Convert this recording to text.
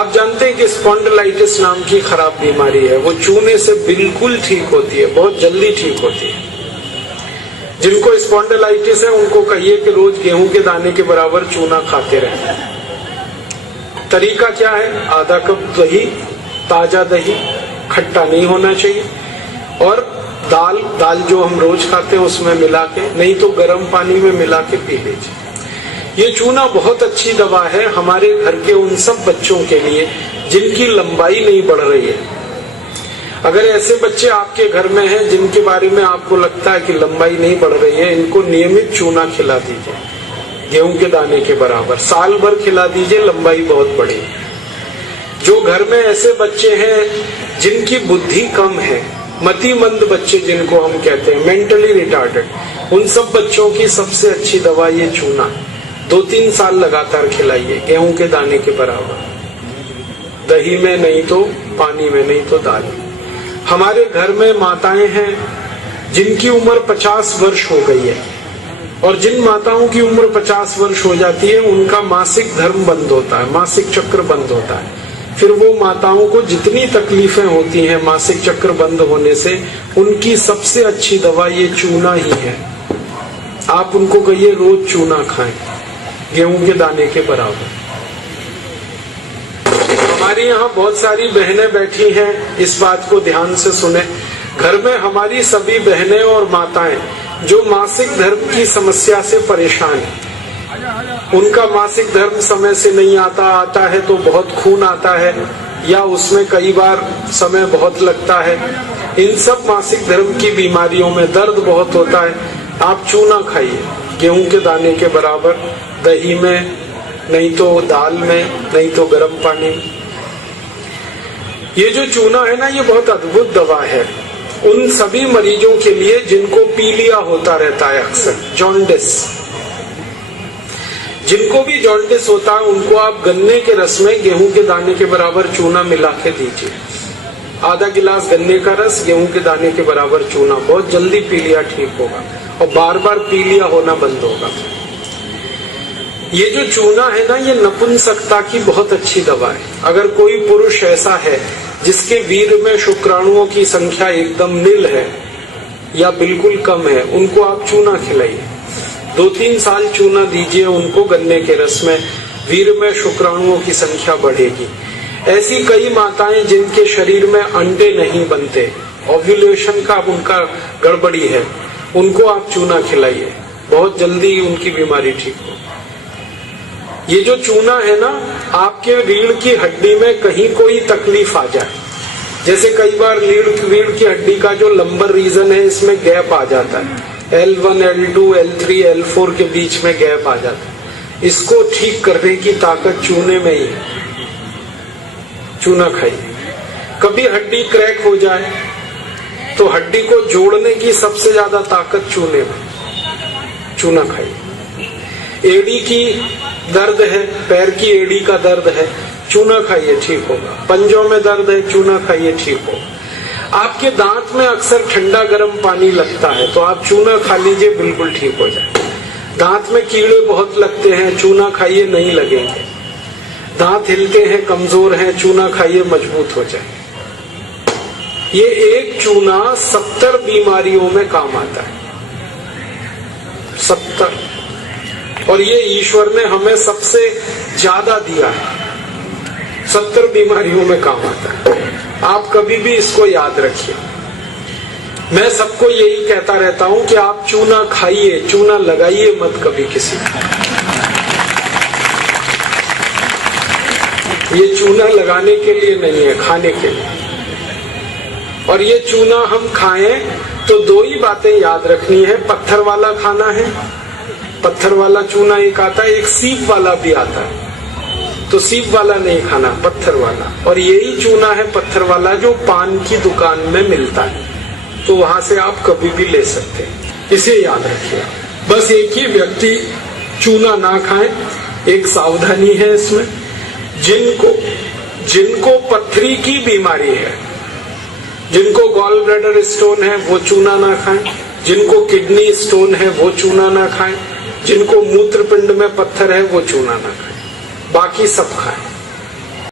आप जानते हैं कि स्पॉन्डिलाइटिस नाम की खराब बीमारी है, वो चूने से बिल्कुल ठीक होती है, बहुत जल्दी ठीक होती है। जिनको स्पॉन्डिलाइटिस है उनको कहिए कि रोज गेहूं के दाने के बराबर चूना खाते रहें। तरीका क्या है? आधा कप दही, ताजा दही, खट्टा नहीं होना चाहिए, और दाल जो हम रोज खाते हैं उसमें मिला के, नहीं तो गर्म पानी में मिला के पी लीजिए। ये चूना बहुत अच्छी दवा है हमारे घर के उन सब बच्चों के लिए जिनकी लंबाई नहीं बढ़ रही है। अगर ऐसे बच्चे आपके घर में हैं जिनके बारे में आपको लगता है कि लंबाई नहीं बढ़ रही है, इनको नियमित चूना खिला दीजिए, गेहूं के दाने के बराबर, साल भर खिला दीजिए, लंबाई बहुत बढ़ी। जो घर में ऐसे बच्चे हैं जिनकी बुद्धि कम है, मतिमंद बच्चे जिनको हम कहते हैं, मेंटली रिटार्डेड, उन सब बच्चों की सबसे अच्छी दवा ये चूना। 2-3 साल लगातार खिलाइए, गेहूं के दाने के बराबर, दही में नहीं तो पानी में, नहीं तो दाल में। हमारे घर में माताएं हैं जिनकी उम्र 50 वर्ष हो गई है, और जिन माताओं की उम्र 50 वर्ष हो जाती है उनका मासिक धर्म बंद होता है, मासिक चक्र बंद होता है। फिर वो माताओं को जितनी तकलीफें होती हैं मासिक चक्र बंद होने से, उनकी सबसे अच्छी दवा ये चूना ही है। आप उनको कहिए रोज चूना खाएं, गेहूं के दाने के बराबर। हमारी यहाँ बहुत सारी बहनें बैठी हैं, इस बात को ध्यान से सुने। घर में हमारी सभी बहनें और माताएं जो मासिक धर्म की समस्या से परेशान हैं, उनका मासिक धर्म समय से नहीं आता है तो बहुत खून आता है, या उसमें कई बार समय बहुत लगता है, इन सब मासिक धर्म की बीमारियों में दर्द बहुत होता है। आप चूना खाइए, गेहूं के दाने के बराबर, दही में, नहीं तो दाल में, नहीं तो गर्म पानी में। ये जो चूना है ना, ये बहुत अद्भुत दवा है उन सभी मरीजों के लिए जिनको पीलिया होता रहता है, अक्सर जॉन्डिस। जिनको भी जॉन्डिस होता है उनको आप गन्ने के रस में गेहूं के दाने के बराबर चूना मिला के दीजिए। आधा गिलास गन्ने का रस, गेहूं के दाने के बराबर चूना, बहुत जल्दी पीलिया ठीक होगा और बार बार पीलिया होना बंद होगा। ये जो चूना है ना, ये नपुंसकता की बहुत अच्छी दवा है। अगर कोई पुरुष ऐसा है जिसके वीर्य में शुक्राणुओं की संख्या एकदम नील है या बिल्कुल कम है, उनको आप चूना खिलाइए। 2-3 साल चूना दीजिए उनको गन्ने के रस में, वीर्य में शुक्राणुओं की संख्या बढ़ेगी। ऐसी कई माताएं जिनके शरीर में अंडे नहीं बनते, ओव्यूलेशन का उनका गड़बड़ी है, उनको आप चूना खिलाइए, बहुत जल्दी उनकी बीमारी ठीक हो। ये जो चूना है ना, आपके रीढ़ की हड्डी में कहीं कोई तकलीफ आ जाए, जैसे कई बार रीढ़ की हड्डी का जो लंबर रीजन है इसमें गैप आ जाता है, L1, L2, L3, L4 के बीच में गैप आ जाता है, इसको ठीक करने की ताकत चूने में ही है। चूना खाइए। कभी हड्डी क्रैक हो जाए तो हड्डी को जोड़ने की सबसे ज्यादा ताकत चूने में, चूना खाइए। एड़ी की दर्द है, पैर की एड़ी का दर्द है, चूना खाइए, ठीक होगा। पंजों में दर्द है, चूना खाइए, ठीक होगा। आपके दांत में अक्सर ठंडा गर्म पानी लगता है तो आप चूना खा लीजिए, बिल्कुल ठीक हो जाए। दांत में कीड़े बहुत लगते हैं, चूना खाइए, नहीं लगेंगे। दांत हिलते हैं, कमजोर हैं, चूना खाइए, मजबूत हो जाए। ये एक चूना 70 बीमारियों में काम आता है, 70। और ये ईश्वर ने हमें सबसे ज्यादा दिया है, 70 बीमारियों में काम आता है। आप कभी भी इसको याद रखिए। मैं सबको यही कहता रहता हूं कि आप चूना खाइए, चूना लगाइए मत कभी किसी को। ये चूना लगाने के लिए नहीं है, खाने के लिए। और ये चूना हम खाएं तो 2 ही बातें याद रखनी है। पत्थर वाला खाना है, पत्थर वाला चूना एक आता है, एक सीप वाला भी आता है, तो सीप वाला नहीं खाना, पत्थर वाला। और यही चूना है पत्थर वाला जो पान की दुकान में मिलता है, तो वहां से आप कभी भी ले सकते हैं, इसे याद रखिए। बस एक ही व्यक्ति चूना ना खाए, एक सावधानी है इसमें। जिनको पथरी की बीमारी है, जिनको गॉल ब्लैडर स्टोन है, वो चूना ना खाएं। जिनको किडनी स्टोन है वो चूना ना खाएं। जिनको मूत्रपिंड में पत्थर है वो चूना ना खाएं, बाकी सब खाएं।